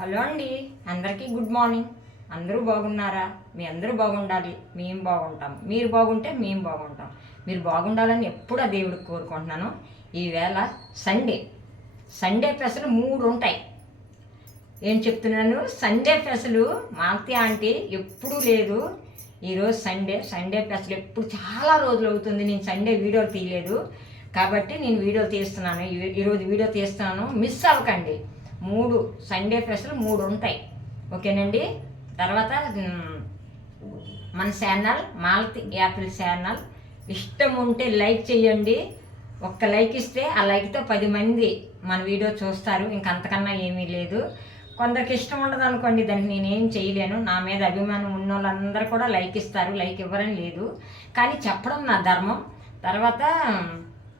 Hello అండి అందరికీ good morning. అందరూ బాగున్నారా? మీ అందరూ బాగుండాలి. మేము బాగుంటాం. మీరు బాగుంటే మేము బాగుంటాం. మీరు బాగుండాలని ఎప్పుడు ఆ దేవుడికి కోరుకుంటున్నాను. ఈవేళ సండే. సండే పెసలు మూడు ఉంటాయి. ఏం చెప్తున్నాను? సండే పెసలు మాల్తి ఆంటీ ఎప్పుడూ లేదు. ఈరోజు సండే. సండే పెసలు ఎప్పుడు చాలా రోజులు అవుతుంది. నేను సండే వీడియో తీయలేదు. కాబట్టి నేను వీడియో తీస్తున్నాను. ఈ- ఈరోజు వీడియో తీస్తున్నాను. మిస్ అవ్వకండి. మూడు సండే పెసలు మూడు ఉంటాయి. ఓకేనండి? తర్వాత మన ఛానల్ మాలతి యాపిల్ ఛానల్. ఇష్టం ఉంటే లైక్ చేయండి ఒక్క లైక్ ఇస్తే ఆ లైక్తో పది మంది మన వీడియో చూస్తారు. ఇంకంతకన్నా ఏమీ లేదు. కొందరికి ఇష్టం ఉండదు అనుకోండి దానికి నేనేం చేయలేను. నా మీద అభిమానం ఉన్న వాళ్ళందరూ కూడా లైక్ ఇస్తారు. లైక్ ఇవ్వడం లేదు. కానీ చెప్పడం నా ధర్మం. తర్వాత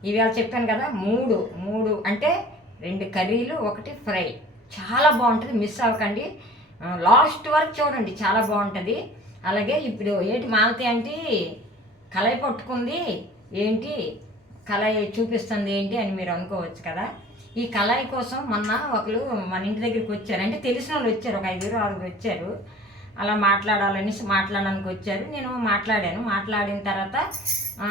ఇవాళ చెప్పాను కదా మూడు మూడు అంటే రెండు కర్రీలు ఒకటి ఫ్రై. చాలా బాగుంటుంది మిస్ అవ్వకండి. లాస్ట్ వరకు చూడండి చాలా బాగుంటుంది. అలాగే ఇప్పుడు ఏంటి మాలతి అంటే కలయి పట్టుకుంది. ఏంటి? కళాయి చూపిస్తుంది ఏంటి అని మీరు అనుకోవచ్చు కదా. ఈ కళాయి కోసం మొన్న ఒకరు మన ఇంటి దగ్గరికి వచ్చారు. అంటే తెలిసిన వాళ్ళు వచ్చారు ఒక ఐదుగురు ఆరుగురు వచ్చారు. అలా మాట్లాడాలనేసి మాట్లాడడానికి వచ్చారు. నేను మాట్లాడాను. మాట్లాడిన తర్వాత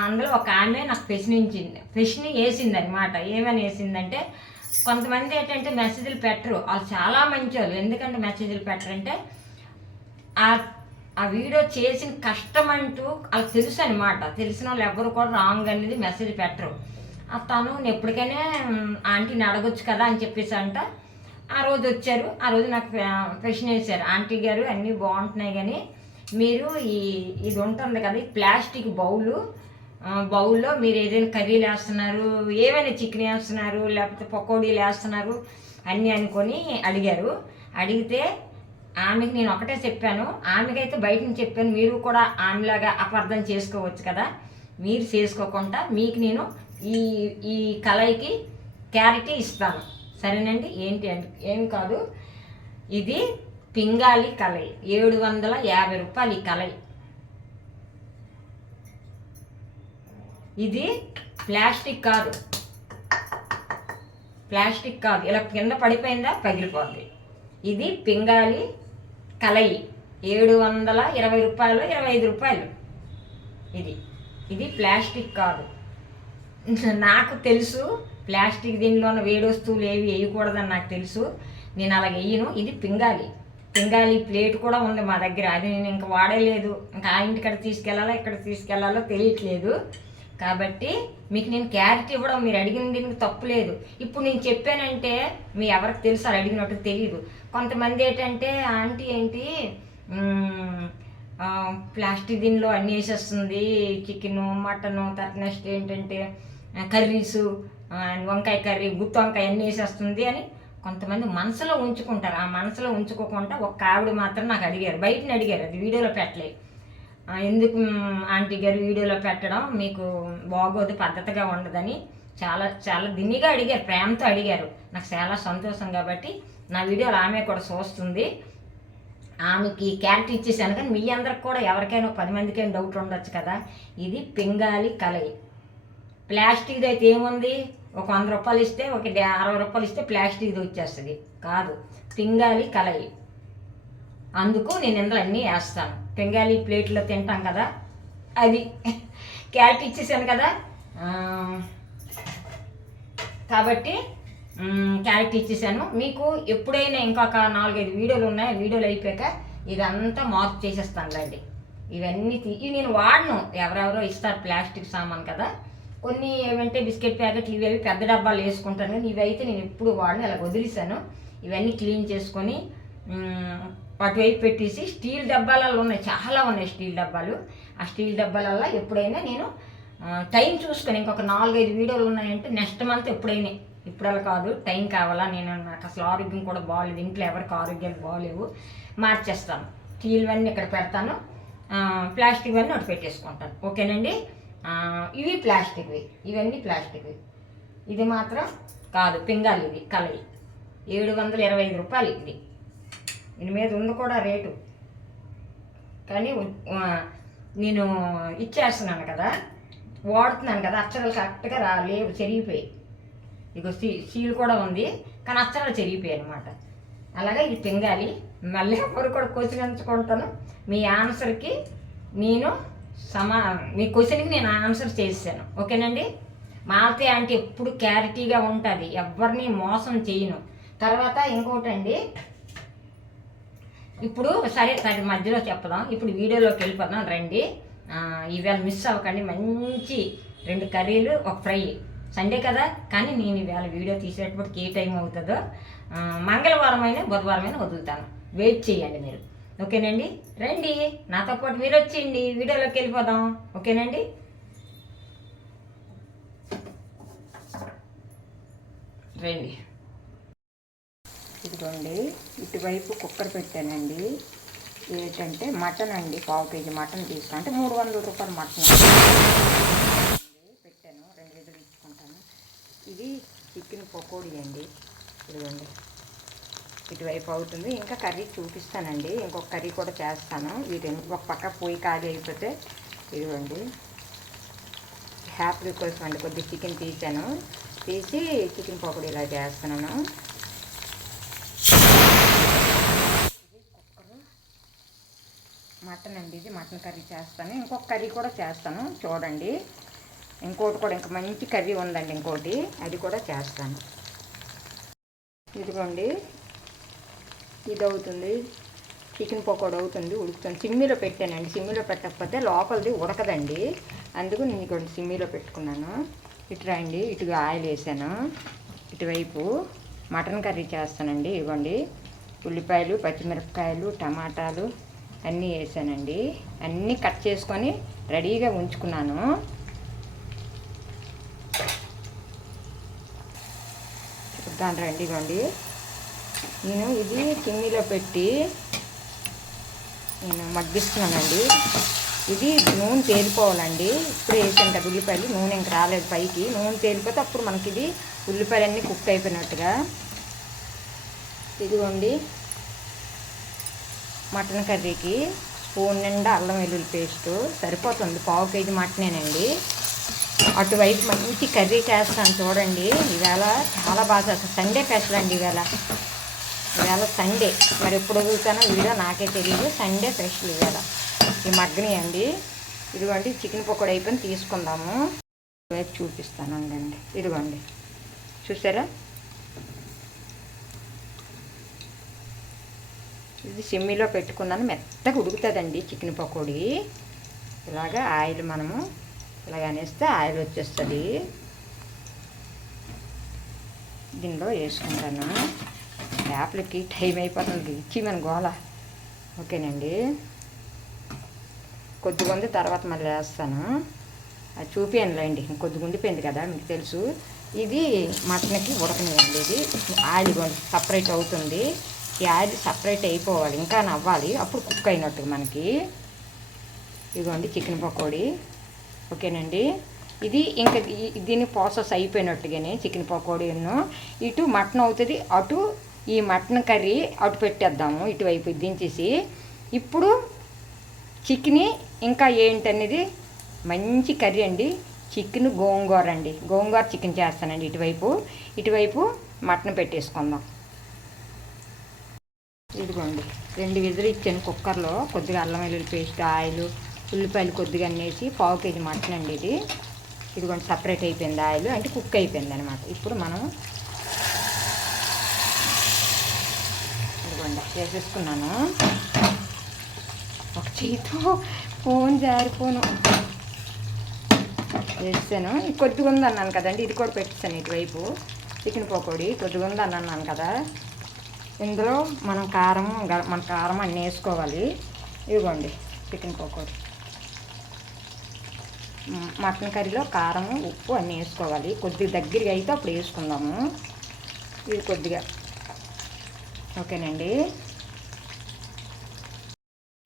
అందులో ఒక ఆమె నాకు ప్రశ్నించింది. ప్రశ్న వేసింది అనమాట ఏమని వేసిందంటే కొంతమంది ఏంటంటే మెసేజ్లు పెట్టరు. వాళ్ళు చాలా మంచి వాళ్ళు ఎందుకంటే మెసేజ్లు పెట్టరంటే ఆ ఆ వీడియో చేసిన కష్టం అంటూ వాళ్ళకి తెలుసు అనమాట తెలిసిన వాళ్ళు ఎవరు కూడా రాంగ్ అనేది మెసేజ్ పెట్టరు. ఆ తను నేను ఎప్పటికైనా ఆంటీని అడగొచ్చు కదా అని చెప్పేసి అంట ఆ రోజు వచ్చారు. ఆ రోజు నాకు ప్ర- ప్రశ్న వేశారు ఆంటీ గారు అన్నీ బాగుంటున్నాయి కానీ మీరు ఈ ఇది ఉంటుంది కదా ఈ ప్లాస్టిక్ బౌలు బౌల్లో మీరు ఏదైనా కర్రీలు వేస్తున్నారు ఏమైనా చికెన్ వేస్తున్నారు లేకపోతే పకోడీలు వేస్తున్నారు అన్నీ అనుకొని అడిగారు. అడిగితే ఆమెకి నేను ఒకటే చెప్పాను. ఆమెకైతే బయట నుంచి చెప్పాను మీరు కూడా ఆమెలాగా అపార్థం చేసుకోవచ్చు కదా. మీరు చేసుకోకుండా మీకు నేను ఈ ఈ కళాయికి క్యారెట్ ఇస్తాను. సరేనండి? ఏంటి అంటే ఏం కాదు. ఇది పింగాలి కలయి ఏడు వందల యాభై రూపాయలు ఈ కలయి ఇది ప్లాస్టిక్ కాదు. ప్లాస్టిక్ కాదు. ఇలా కింద పడిపోయిందా? పగిలిపోద్ది ఇది పింగాలి కలయి. ఏడు వందల ఇరవై రూపాయలు ఇరవై ఐదు రూపాయలు. ఇది. ఇది ప్లాస్టిక్ కాదు. నాకు తెలుసు ప్లాస్టిక్ దీనిలో వేడి వస్తువులు ఏవి వేయకూడదని నాకు తెలుసు. నేను అలా వేయను. ఇది పింగాలి. పింగాలి ప్లేట్ కూడా ఉంది మా దగ్గర. అది నేను ఇంకా వాడలేదు. ఇంకా ఆ ఇంటికాడ తీసుకెళ్ళాలో ఇక్కడ తీసుకెళ్ళాలో తెలియట్లేదు. కాబట్టి మీకు నేను క్యారెట్ ఇవ్వడం మీరు అడిగిన దీనికి తప్పు లేదు. ఇప్పుడు నేను చెప్పానంటే మీ ఎవరికి తెలుసు అది అడిగినట్టు తెలియదు కొంతమంది ఏంటంటే ఆంటీ ఏంటి? ప్లాస్టిక్ దీనిలో అన్నీ వేసేస్తుంది. చికెను మటను తర్వాత నెక్స్ట్ ఏంటంటే కర్రీసు వంకాయ కర్రీ గుత్తి వంకాయ అన్నీ వేసేస్తుంది అని కొంతమంది మనసులో ఉంచుకుంటారు. ఆ మనసులో ఉంచుకోకుండా ఒక ఆవిడ మాత్రం నాకు అడిగారు. బయటని అడిగారు. అది వీడియోలో పెట్టలేదు. ఎందుకు ఆంటీ గారు వీడియోలో పెట్టడం మీకు బాగోదు పద్ధతిగా ఉండదని చాలా చాలా దిన్నిగా అడిగారు ప్రేమతో అడిగారు. నాకు చాలా సంతోషం కాబట్టి నా వీడియోలు ఆమె కూడా చూస్తుంది. ఆమెకి క్యారెట్ ఇచ్చేసాను కానీ మీ అందరికి కూడా ఎవరికైనా ఒక పది మందికైనా డౌట్ ఉండొచ్చు కదా. ఇది పింగాలి కలయి ప్లాస్టిక్ది అయితే ఏముంది? ఒక వంద రూపాయలు ఇస్తే ఒక అరవై రూపాయలు ఇస్తే ప్లాస్టిక్ది వచ్చేస్తుంది. కాదు పింగాలి కలయి అందుకు నేను ఇందులో అన్నీ వేస్తాను. బెంగాలీ ప్లేట్లో తింటాం కదా అది క్యారెట్ ఇచ్చేసాను కదా కాబట్టి క్యారెట్ ఇచ్చేసాను. మీకు ఎప్పుడైనా ఇంకొక నాలుగైదు వీడియోలు ఉన్నాయి వీడియోలు అయిపోయాక ఇదంతా మార్పు చేసేస్తాను రండి. ఇవన్నీ తీ ఇవి నేను వాడను. ఎవరెవరో ఇస్తారు ప్లాస్టిక్ సామాన్ కదా. కొన్ని ఏమంటే బిస్కెట్ ప్యాకెట్లు ఇవి అవి పెద్ద డబ్బాలు వేసుకుంటాను. కానీ ఇవైతే నేను ఎప్పుడు వాడను ఇలా వదిలేసాను ఇవన్నీ క్లీన్ చేసుకొని అటువైపు పెట్టేసి స్టీల్ డబ్బాలలో ఉన్నాయి చాలా ఉన్నాయి స్టీల్ డబ్బాలు. ఆ స్టీల్ డబ్బాలల్లో ఎప్పుడైనా నేను టైం చూసుకొని ఇంకొక నాలుగైదు వీడియోలు ఉన్నాయంటే నెక్స్ట్ మంత్ ఎప్పుడైనా. ఇప్పుడలా కాదు టైం కావాలా? నేను నాకు అసలు ఆరోగ్యం కూడా బాగాలేదు ఇంట్లో ఎవరికి ఆరోగ్యాలు బాగాలేవు మార్చేస్తాను. స్టీల్వన్నీ ఇక్కడ పెడతాను. ప్లాస్టిక్ అన్నీ ఒకటి పెట్టేసుకుంటాను. ఓకేనండి? ఇవి ప్లాస్టిక్వి. ఇవన్నీ ప్లాస్టిక్వి. ఇది మాత్రం కాదు పింగాలి ఇది కలయి ఏడు వందల ఇరవై ఐదు రూపాయలు ఇది దీని మీద ఉంది కూడా రేటు. కానీ నేను ఇచ్చేస్తున్నాను కదా వాడుతున్నాను కదా అక్షరాలు కరెక్ట్గా రా లేవు చెరిగిపోయి ఇగో సీ సీల్ కూడా ఉంది కానీ అక్షరాలు చెరిగిపోయాయి అనమాట అలాగే ఇది తింగాలి. మళ్ళీ ఎవరు కూడా క్వశ్చన్ ఎంచుకుంటాను. మీ ఆన్సర్కి నేను సమా మీ క్వశ్చన్కి నేను ఆన్సర్ చేసాను ఓకేనండి? మాలతి అంటే ఎప్పుడు క్లారిటీగా ఉంటుంది. ఎవరిని మోసం చేయను. తర్వాత ఇంకోటండి ఇప్పుడు సరే సరే మధ్యలో చెప్పదాం ఇప్పుడు వీడియోలోకి వెళ్ళిపోదాం రండి. ఆ, ఇవాళ మిస్ అవ్వకండి మంచి రెండు కర్రీలు ఒక ఫ్రై. సండే కదా కానీ నేను ఇవాళ వీడియో తీసేటప్పటికి ఏ టైం అవుతుందో మంగళవారం అయినా బుధవారం అయినా వదులుతాను. వెయిట్ చేయండి మీరు. ఓకేనండి? రండి. నాతో పాటు మీరు వచ్చేయండి. వీడియోలోకి వెళ్ళిపోదాం. ఓకేనండి? రండి. ఇదిగోండి ఇటువైపు కుక్కర్ పెట్టానండి. ఏంటంటే మటన్ అండి పావు కేజీ మటన్ తీసుకుని అంటే మూడు వందల రూపాయలు మటన్ పెట్టాను రెండు విధులు ఇచ్చుకుంటాను ఇది చికెన్ పకోడీ అండి. ఇదిగోండి. ఇటువైపు అవుతుంది. ఇంకా కర్రీ చూపిస్తానండి. ఇంకొక కర్రీ కూడా చేస్తాను. ఈ రెండు ఒక పక్క పొయ్యి ఖాళీ అయిపోతే ఇదిగోండి. హ్యాపీ కోసం అండి. కొద్దిగా చికెన్ తీసాను. తీసి చికెన్ పకోడీ ఇలా చేస్తున్నాను. మటన్ అండి ఇది మటన్ కర్రీ చేస్తాను. ఇంకొక కర్రీ కూడా చేస్తాను చూడండి. ఇంకోటి కూడా ఇంకా మంచి కర్రీ ఉందండి ఇంకోటి అది కూడా చేస్తాను. ఇదిగోండి. ఇది అవుతుంది. చికెన్ పకోడా అవుతుంది ఉడుకుతుంది. సిమ్మిలో పెట్టానండి. సిమ్మిలో పెట్టకపోతే లోపలిది ఉడకదండి. అందుకు నేను ఇటువంటి సిమ్మిలో పెట్టుకున్నాను. ఇటు రండి ఇటు ఆయిల్ వేసాను. ఇటువైపు మటన్ కర్రీ చేస్తానండి. ఇవ్వండి ఉల్లిపాయలు పచ్చిమిరపకాయలు టమాటాలు అన్నీ వేసానండి. అన్నీ కట్ చేసుకొని రెడీగా ఉంచుకున్నాను. చూద్దాం రండి ఇవ్వండి నేను ఇది చిమ్మిలో పెట్టి నేను మగ్గిస్తున్నానండి. ఇది నూనె తేలిపోవాలండి. ఇప్పుడే వేసాను కదా ఉల్లిపాయలు నూనె ఇంక రాలేదు పైకి. నూనె తేలిపోతే అప్పుడు మనకి ఇది ఉల్లిపాయలన్నీ కుక్ అయిపోయినట్టుగా. ఇదిగోండి. మటన్ కర్రీకి స్పూన్ నిండా అల్లం వెల్లుల్లి పేస్టు. సరిపోతుంది. పావు కేజీ మటనేనండి. అటువైపు మంచి కర్రీ చేస్తాను చూడండి. ఈవేళ చాలా బాగా చేస్తాను. సండే స్పెషల్ అండి ఈవేళ. ఈవేళ సండే. మరి ఎప్పుడు వదులుతానో వీడియో నాకే తెలియదు సండే స్పెషల్ ఈవేళ. ఈ మగ్గని అండి. ఇదిగోండి చికెన్ పకోడీ అయిపోయింది. తీసుకుందాము. వైపు చూపిస్తాను అండి. ఇదిగోండి. చూసారా? ఇది సిమ్మిలో పెట్టుకున్నాను. మెత్తగా ఉడుకుతుందండి చికెన్ పకోడీ. ఇలాగా ఆయిల్ మనము ఇలాగ అనేస్తే ఆయిల్ వచ్చేస్తుంది. దీనిలో వేసుకుంటాను. యాప్లకి టైం అయిపోతుంది. ఇచ్చి మన గోల. ఓకేనండి. కొద్దిగా ఉంది తర్వాత మళ్ళీ వేస్తాను. అది చూపించనులేండి కొద్దిగా ఉండిపోయింది కదా మీకు తెలుసు. ఇది మటన్కి ఉడకనివ్వండి. ఇది ఆయిల్ సపరేట్ అవుతుంది. యాడ్ సపరేట్ అయిపోవాలి. ఇంకా నవ్వాలి. అప్పుడు కుక్ అయినట్టు మనకి. ఇదిగోండి చికెన్ పకోడీ. ఓకేనండి? ఇది ఇంకా దీని ప్రాసెస్ అయిపోయినట్టుగానే చికెన్ పకోడీను. ఇటు మటన్ అవుతుంది. అటు ఈ మటన్ కర్రీ అటు పెట్టేద్దాము. ఇటువైపు దించేసి. ఇప్పుడు చికెన్ ఇంకా ఏంటనేది? మంచి కర్రీ అండి. చికెన్ గోంగూర అండి. గోంగూర చికెన్ చేస్తానండి ఇటువైపు. ఇటువైపు మటన్ పెట్టేసుకుందాం. ఇదిగోండి. రెండు విజులు ఇచ్చాను కుక్కర్లో. కొద్దిగా అల్లం వెల్లుల్లి పేస్ట్ ఆయిల్ ఉల్లిపాయలు కొద్దిగా అన్నేసి పావు కేజీ మటన్ అండి ఇది. ఇదిగోండి సపరేట్ అయిపోయింది ఆయిల్. అంటే కుక్ అయిపోయింది అనమాట ఇప్పుడు మనం ఇదిగోండి చేసేసుకున్నాను ఒక చేతితో ఫోన్ జారిపోను. వేసాను కొద్దిగా ఉంది అన్నాను కదండి. ఇది కూడా పెట్టేస్తాను ఇటువైపు. చికెన్ పకోడీ కొద్దిగా ఉంది అన్నాను కదా. ఇందులో మనం కారం గ- మన కారం అన్నీ వేసుకోవాలి. ఇదిగోండి చికెన్ పకోడీ. మటన్ కర్రీలో కారం ఉప్పు అన్నీ వేసుకోవాలి. కొద్దిగా దగ్గరగా అయితే అప్పుడు వేసుకుందాము. ఇది కొద్దిగా. ఓకేనండి.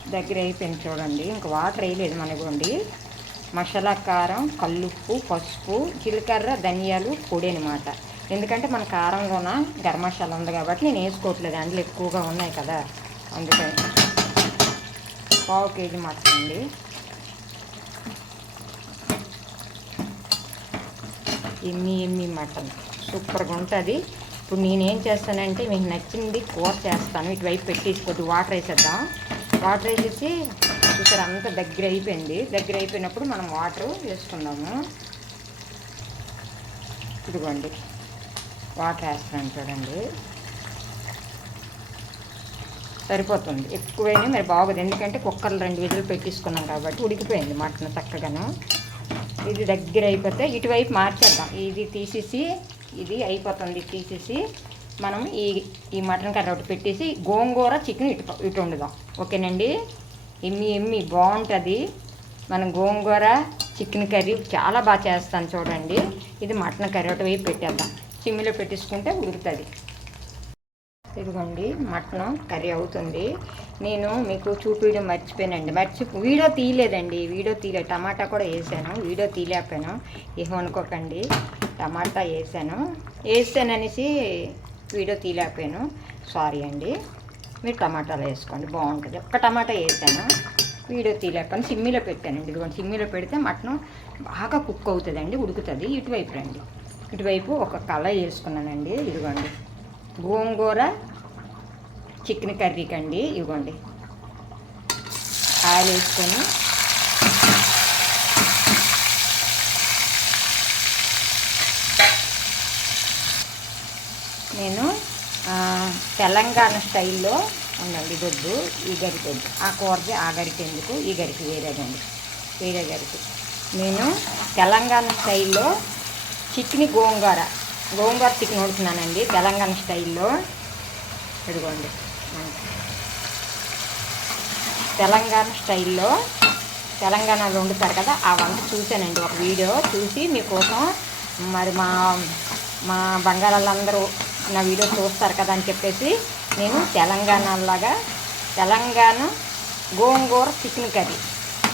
దగ్గర అయిపోయింది చూడండి. ఇంకా వాటర్ వేయలేదు మనకోండి మసాలా కారం కల్లుప్పు పసుపు జీలకర్ర ధనియాలు పొడి అనమాట ఎందుకంటే మన కారంలోన గరం మసాలా ఉంది కాబట్టి నేను వేసుకోవట్లేదు అందులో ఎక్కువగా ఉన్నాయి కదా. అందుకని పావు కేజీ మటన్ అండి ఎమ్మి ఎమ్మి మటన్. సూపర్గా ఉంటుంది. ఇప్పుడు నేనేం చేస్తానంటే మీకు నచ్చింది కూర చేస్తాను. ఇటువైపు పెట్టేసి కొద్ది వాటర్ వేసేద్దాం. వాటర్ వేసేసి చూసారు అంత దగ్గర అయిపోయింది. దగ్గర అయిపోయినప్పుడు మనం వాటర్ వేసుకుందాము. ఇదిగోండి. వాటర్ వేస్తున్నాను చూడండి. సరిపోతుంది. ఎక్కువైనా మరి బాగోదు. ఎందుకంటే కుక్కర్లు రెండు విధులు పెట్టేసుకున్నాం కాబట్టి ఉడికిపోయింది మటన్ చక్కగాను. ఇది దగ్గర అయిపోతే ఇటువైపు మార్చేద్దాం. ఇది తీసేసి ఇది అయిపోతుంది తీసేసి మనం ఈ ఈ మటన్ కర్రీ ఒకటి పెట్టేసి గోంగూర చికెన్ ఇటు ఇటు వండుదాం. ఓకేనండి? ఎమ్మి ఎమ్మి బాగుంటుంది. మనం గోంగూర చికెన్ కర్రీ చాలా బాగా చేస్తాను చూడండి. ఇది మటన్ కర్రీ ఒకటి వైపు పెట్టేద్దాం. సిమ్మిలో పెట్టించుకుంటే ఉడుకుతుంది. ఇదిగోండి మటన్ కర్రీ అవుతుంది. నేను మీకు చూపించడం మర్చిపోయానండి. మర్చి వీడియో తీయలేదండి. వీడియో తీయలేదు టమాటా కూడా వేసాను. వీడియో తీయలేకపోయాను. ఏమనుకోకండి టమాటా వేసాను. వేసాననేసి వీడియో తీయలేకపోయాను. సారీ అండి. మీరు టమాటాలు వేసుకోండి. బాగుంటుంది. ఒక్క టమాటా వేసాను. వీడియో తీయలేకపోయాను. సిమ్మిలో పెట్టానండి. ఇదిగోండి సిమ్మిలో పెడితే మటన్ బాగా కుక్ అవుతుందండి ఉడుకుతుంది. ఇటువైపు రండి. ఇటువైపు ఒక కళ వేసుకున్నానండి ఇదిగోండి. గోంగూర చికెన్ కర్రీకి అండి ఇవ్వండి ఆయిల్ వేసుకొని నేను తెలంగాణ స్టైల్లో ఉండండి దొద్దు ఈ గరికి వద్దు ఆ కూరది ఆ గరికి ఎందుకు? ఈ గరికి వేరేదండి వేరే గరికి. నేను తెలంగాణ స్టైల్లో చికెన్ గోంగూర. గోంగూర చికెన్ వండుతున్నానండి తెలంగాణ స్టైల్లో. ఇదిగోండి తెలంగాణ స్టైల్లో తెలంగాణలో వండుతారు కదా ఆ వంట చూశానండి ఒక వీడియో చూసి మీకోసం మరి మా మా బంగారాలందరూ నా వీడియో చూస్తారు కదా అని చెప్పేసి నేను తెలంగాణలాగా Telangana gongura chicken curry.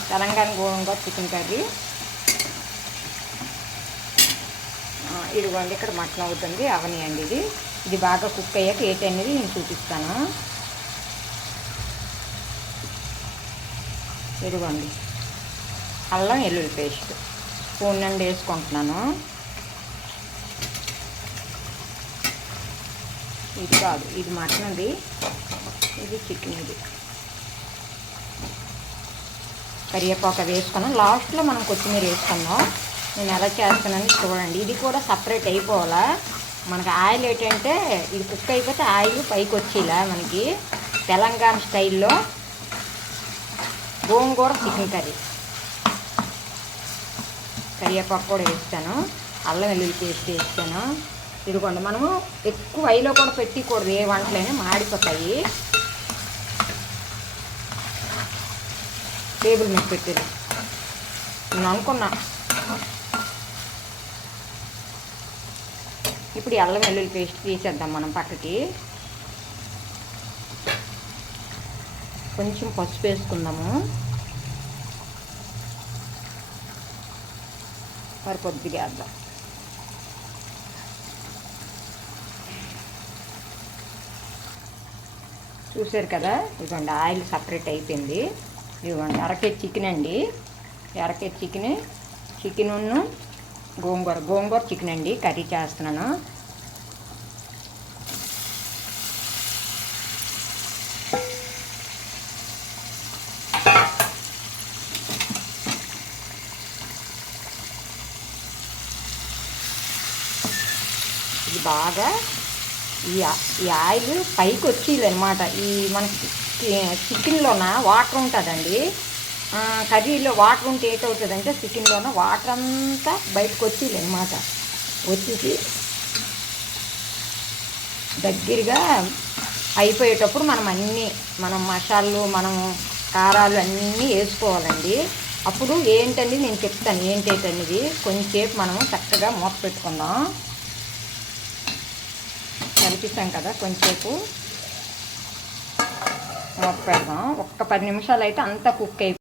Telangana gongura chicken curry ఆ, ఇదిగోండి ఇక్కడ మటన్ అవుతుంది అవని అండి ఇది. ఇది బాగా కుక్ అయ్యాక ఏటి అనేది నేను చూపిస్తాను. ఇదిగోండి అల్లం వెల్లుల్లి పేస్ట్. స్పూన్ నుండి వేసుకుంటున్నాను. ఇది కాదు ఇది మటన్ ఇది ఇది చికెన్ ఇది. కరివేపాకు వేసుకున్నాం. లాస్ట్లో మనం కొత్తిమీర వేసుకున్నాం. నేను ఎలా చేస్తున్నాను చూడండి. ఇది కూడా సపరేట్ అయిపోవాలా? మనకి ఆయిల్ ఏంటంటే ఇది కుక్ అయిపోతే ఆయిల్ పైకి వచ్చేలా మనకి తెలంగాణ స్టైల్లో గోంగూర చికెన్ కర్రీ. కరివేపాకు కూడా వేస్తాను. అల్లం వెల్లుల్లి పేస్ట్ వేస్తాను. ఇదిగోండి మనము ఎక్కువ ఐలో కూడా పెట్టకూడదు. ఏ వంటలైనా మాడిపోతాయి. టేబుల్ మీద పెట్టేది. నేను అనుకున్నా. ఇప్పుడు ఈ అల్లం వెల్లుల్లి పేస్ట్ తీసేద్దాం మనం పక్కకి. కొంచెం పసుపు వేసుకుందాము. మరి కొద్దిగా వేద్దాం చూసారు కదా? ఇదిగోండి ఆయిల్ సపరేట్ అయిపోయింది. ఇదిగోండి అరకే చికెన్ అండి. అరకే chicken chicken gongura. Gongura chicken అండి. కర్రీ చేస్తున్నాను. ఇది బాగా ఈ ఆయిల్ పైకి వచ్చేది అనమాట ఈ మనకి చికెన్లోన? వాటర్ ఉంటుందండి. కర్రీలో వాటర్ ఉంటే ఏటవుతుందంటే చికెన్లోనూ వాటర్ అంతా బయటకు వచ్చేది అనమాట వచ్చేసి దగ్గరగా అయిపోయేటప్పుడు మనం అన్నీ మనం మసాలు మనం కారాలు అన్నీ వేసుకోవాలండి. అప్పుడు ఏంటండి నేను చెప్తాను ఏంటేటనేది కొంచెంసేపు మనం చక్కగా మూత పెట్టుకుందాం. కనిపిస్తాం కదా కొంచెంసేపు మూత పెడదాం. ఒక్క పది నిమిషాలు అయితే అంతా కుక్ అయిపోయి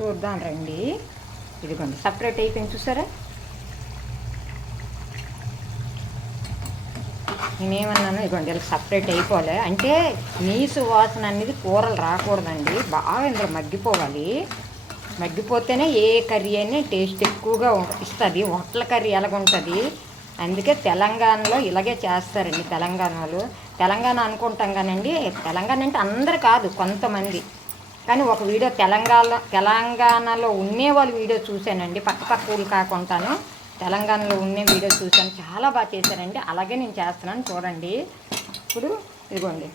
చూద్దాం రండి. ఇదిగోండి సపరేట్ అయిపోయింది చూసారా? నేనేమన్నాను ఇదిగోండి ఇలా సపరేట్ అయిపోలే అంటే నీసు వాసన అనేది కూరలు రాకూడదండి. బాగా ఇందులో మగ్గిపోవాలి. మగ్గిపోతేనే ఏ కర్రీ అయినా టేస్ట్ ఎక్కువగా ఇస్తుంది. హోటల్ కర్రీ ఎలాగుంటుంది? అందుకే తెలంగాణలో ఇలాగే చేస్తారండి తెలంగాణలో తెలంగాణ అనుకుంటాం కానండి తెలంగాణ అంటే అందరు కాదు కొంతమంది. కానీ ఒక వీడియో తెలంగాణ తెలంగాణలో ఉండే వాళ్ళు వీడియో చూశానండి. పక్క పక్క ఊళ్ళు కాకుండాను తెలంగాణలో ఉండే వీడియో చూశాను. చాలా బాగా చేశారండి. అలాగే నేను చేస్తున్నాను. చూడండి. ఇప్పుడు ఇదిగోండి.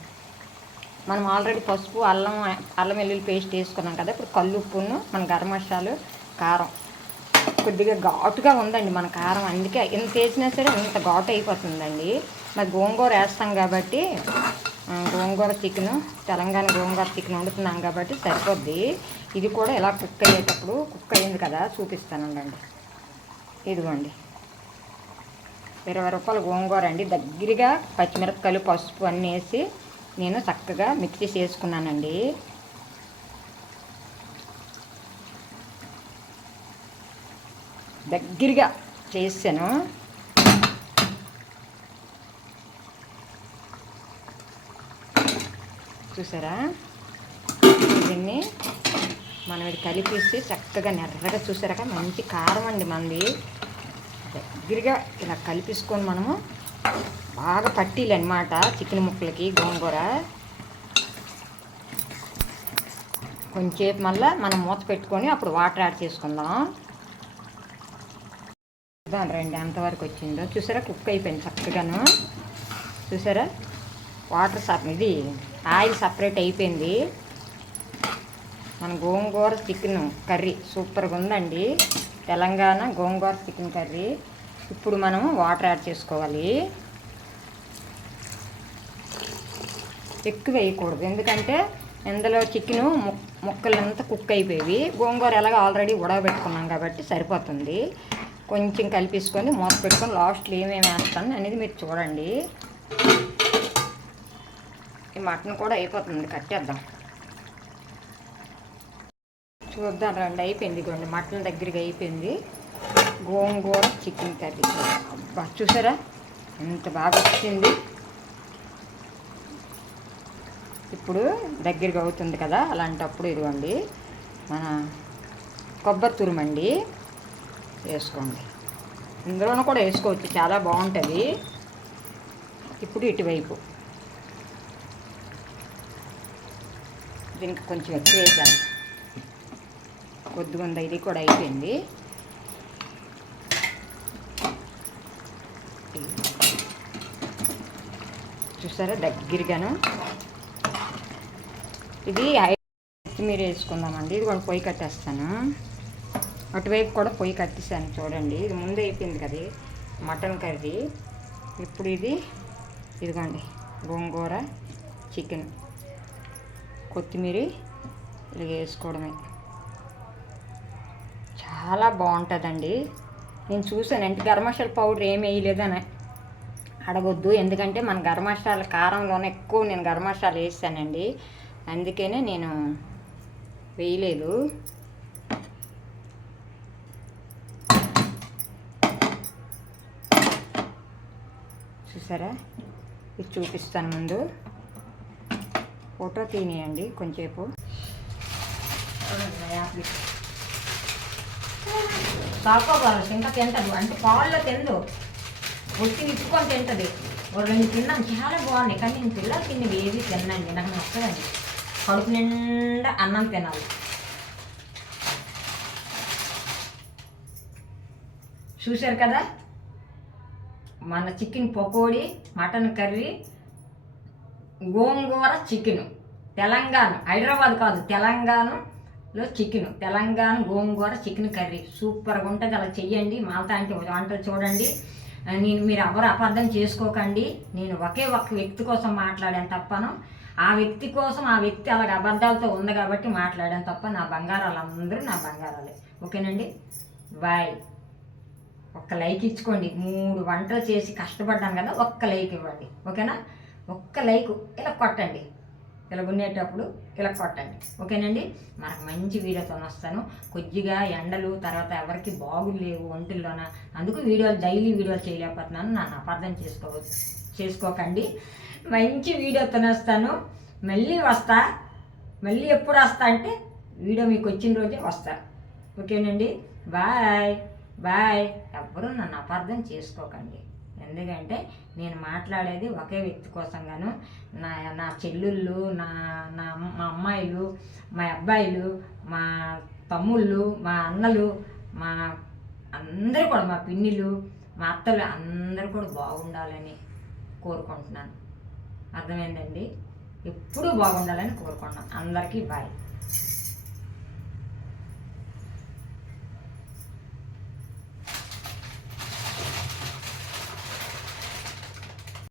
మనం ఆల్రెడీ పసుపు అల్లం అల్లం వెల్లుల్లి పేస్ట్ వేసుకున్నాం కదా. ఇప్పుడు కల్లు ఉప్పును మన గరం మసాలు కారం. కొద్దిగా ఘాటుగా ఉందండి మన కారం. అందుకే ఎంత వేసినా సరే ఇంత ఘాటు అయిపోతుందండి. మరి గోంగూర వేస్తాం కాబట్టి గోంగూర చికెన్ తెలంగాణ గోంగూర చికెన్ వండుతున్నాం కాబట్టి సరిపోద్ది. ఇది కూడా ఇలా కుక్ అయ్యేటప్పుడు కుక్ అయ్యింది కదా చూపిస్తానండి ఇదిగోండి. ఇరవై రూపాయల గోంగూర అండి. దగ్గరగా పచ్చిమిరపకాయలు పసుపు అన్నీ వేసి నేను చక్కగా మిక్సీ చేసుకున్నానండి. దగ్గరగా చేసాను చూసారా? దీన్ని మనం ఇది కలిపేసి చక్కగా నెర్రగా చూసారా? మంచి కారం అండి మనది దగ్గరగా ఇలా కలిపేసుకొని మనము బాగా పట్టిలన్నమాట చికెన్ ముక్కలకి గోంగూర. కొంచెంసేపు మళ్ళీ మనం మూత పెట్టుకొని అప్పుడు వాటర్ యాడ్ చేసుకుందాం. చూద్దాం రండి ఎంతవరకు వచ్చిందో. చూసారా? కుక్ అయిపోయింది చక్కగాను. చూసారా? వాటర్ సార్ ఇది ఆయిల్ సపరేట్ అయిపోయింది. మన గోంగూర చికెన్ కర్రీ సూపర్గా ఉందండి. Telangana gongura chicken curry. ఇప్పుడు మనం వాటర్ యాడ్ చేసుకోవాలి. ఎక్కువ వేయకూడదు. ఎందుకంటే ఇందులో చికెను ముక్కలంతా కుక్ అయిపోయి గోంగూర ఎలాగ ఆల్రెడీ ఉడకబెట్టుకున్నాం కాబట్టి సరిపోతుంది. కొంచెం కలిపేసుకొని మూత పెట్టుకొని లాస్ట్లో ఏమేమి వేస్తాను అనేది మీరు చూడండి. ఈ మటన్ కూడా అయిపోతుంది. కట్టేద్దాం చూద్దాం. రండి అయిపోయింది ఇదిగోండి. మటన్ దగ్గరికి అయిపోయింది. Gongura chicken curry. అబ్బా చూసారా? ఎంత బాగా వచ్చింది. ఇప్పుడు దగ్గరికి అవుతుంది కదా అలాంటప్పుడు ఇదిగోండి మన కొబ్బరి తురుమండి వేసుకోండి. ఇందులోనూ కూడా వేసుకోవచ్చు. చాలా బాగుంటుంది. ఇప్పుడు ఇటువైపు. దీనికి కొంచెం ఎక్కువ వేసాను. కొద్దిగా ఇది కూడా అయిపోయింది. చూసారా దగ్గరగాను? ఇది కొత్తిమీర వేసుకుందామండి. ఇది కూడా పొయ్యి కట్టేస్తాను. అటువైపు కూడా పొయ్యి కట్టేసాను చూడండి. ఇది ముందు అయిపోయింది కదా మటన్ కర్రీ. ఇప్పుడు ఇది ఇదిగోండి గోంగూర చికెన్. కొత్తిమీర ఇలా వేసుకోవడమే చాలా బాగుంటుందండి. నేను చూసాను అంటే గరం మసాలా పౌడర్ ఏమి వేయలేదని అడగొద్దు. ఎందుకంటే మన గరం మసాలా కారంలోనే ఎక్కువ నేను గరం మసాలా వేసానండి అందుకనే నేను వేయలేదు. చూసారా? ఇది చూపిస్తాను ముందు. ఫోటో తీనియండి కొంచెంసేపు సాకోగలరు ఇంకా తింటదు. అంటే పాల్లో తిందు వచ్చి ఇచ్చుకొని తింటది. రెండు తిన్నాను చాలా బాగున్నాయి. కానీ నేను పిల్లలు తిన్నవి ఏవి తిన్నాండి. నాకు నచ్చదండి. కడుపు నిండా అన్నం తినాలి. చూశారు కదా? మన chicken pakodi mutton curry gongura chicken. Telangana Hyderabad కాదు తెలంగాణలో chicken. Telangana gongura chicken curry. సూపర్గా ఉంటుంది. అలా చెయ్యండి. మాల్తా అంటే వంటలు చూడండి. నేను మీరు ఎవరు అపార్థం చేసుకోకండి. నేను ఒకే ఒక్క వ్యక్తి కోసం మాట్లాడాను తప్పను. ఆ వ్యక్తి కోసం ఆ వ్యక్తి అలాగ అబద్ధాలతో ఉంది కాబట్టి మాట్లాడాను తప్ప నా బంగారాలు అందరూ నా బంగారాలే. ఓకేనండి? బాయ్. ఒక్క లైక్ ఇచ్చుకోండి. మూడు వంటలు చేసి కష్టపడ్డాను కదా ఒక్క లైక్ ఇవ్వండి. ఓకేనా? ఒక్క లైక్ ఇలా కొట్టండి. ఇలా ఉండేటప్పుడు ఇలా కొట్టండి. ఓకేనండి? మనకు మంచి వీడియోతో వస్తాను కొద్దిగా ఎండలు తర్వాత ఎవరికి బాగులేవు ఒంటిల్లోన అందుకు వీడియోలు డైలీ వీడియోలు చేయలేకపోతున్నాను. నన్ను అపార్థం చేసుకో చేసుకోకండి. మంచి వీడియోతో వస్తాను మళ్ళీ వస్తా. మళ్ళీ ఎప్పుడు వస్తా అంటే వీడియో మీకు వచ్చిన రోజే వస్తా. ఓకేనండి? బాయ్. బాయ్. ఎవరు నన్ను అపార్థం చేసుకోకండి. ఎందుకంటే నేను మాట్లాడేది ఒకే వ్యక్తి కోసం గాను. నా నా చెల్లుళ్ళు నా నా మా అమ్మాయిలు మా అబ్బాయిలు మా తమ్ముళ్ళు మా అన్నలు మా అందరూ కూడా మా పిన్నిలు మా అత్తలు అందరూ కూడా బాగుండాలని కోరుకుంటున్నాను. అర్థమైందండి? ఎప్పుడూ బాగుండాలని కోరుకుంటున్నాను. అందరికీ బాయ్.